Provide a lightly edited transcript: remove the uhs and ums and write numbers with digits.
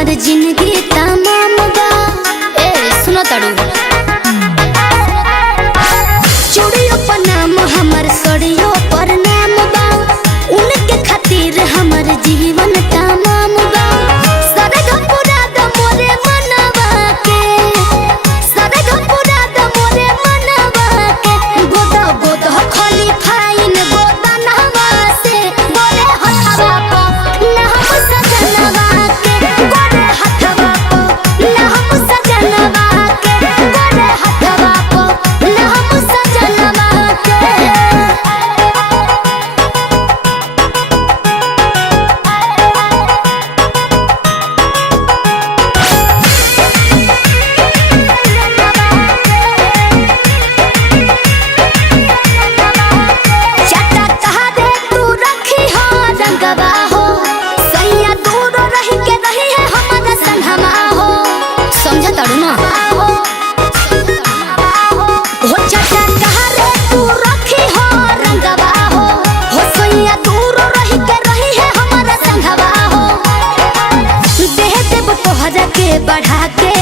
हमार जिंदगी तमाम बा। ए सुनो ताड़ू चूड़ियों पर नाम हमर सड़ियों पर नाम बा। उनके खातिर हमर जीवन तमाम बा। सरग पूरा द मोरे मनवा के, सरग पूरा द मोरे मनवा के। गोदा गोदा खाली फाइन गोदा नहवा से गोरे हथवा को ना हम सजनवा के। गोरे हथवा को ना हम सजनवा के। गोरे हथवा को ना हम सजनवा के। चाटा तहारे तू रखी हो रंगवा हो। सैया दूर रही के रही है हमारा संगमा हो। समझा ताड़ू ना हो चाटा तहारे तू रखी हो रंगवा हो। हो सैया दूर रही के रही है हमारा संगवा हो। देह देव तोहरा के बढ़ा के